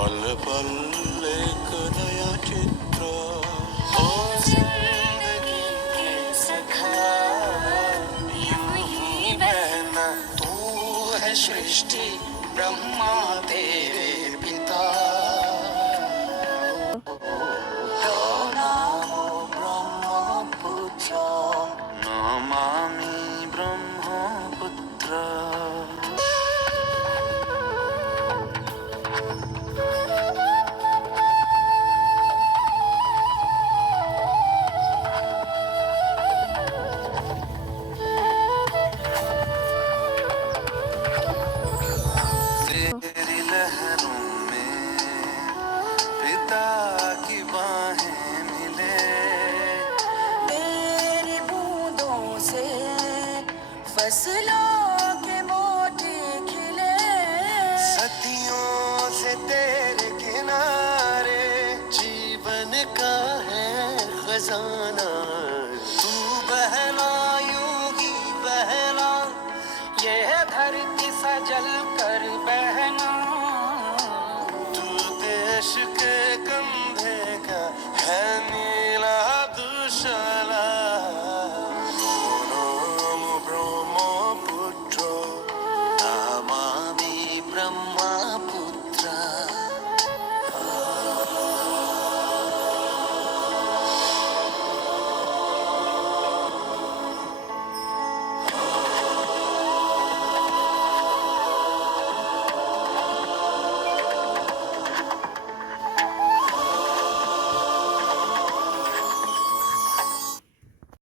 पल पल एक नया चित्र हो जिंदगी के सखा यूं ही बहना तू है सृष्टि ब्रह्मा तेरे पिता नामो ब्रह्मपुत्र नमामि ब्रह्मपुत्र तेरी लहरों में पिता की बाहें मिले तेरी बूंदों से फसलों के मोती खिले सदियों से तेरे किनारे जीवन का है खजाना